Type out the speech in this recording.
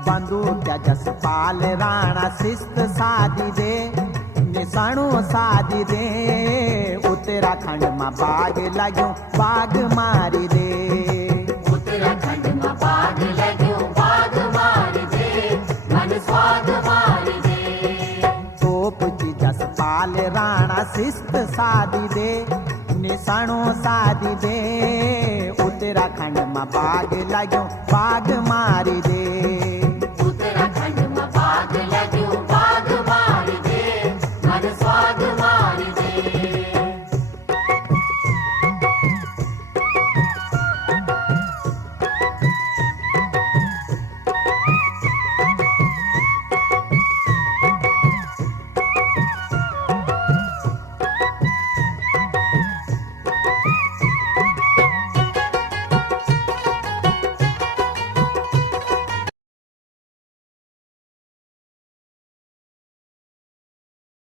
बंदूक जसपाल राणा शिस्त साधी दे, निशाणो साधी दे। उत्तराखंड में बाग लाग्यो बाग मारी दे। उत्तराखंड में बाग लाग्यो बाग मारी दे, मन स्वाद मारी दे। तोप जी जसपाल राणा शिस्त साधी दे, निशाणो साधी दे। उत्तराखंड में बाग लाग्यो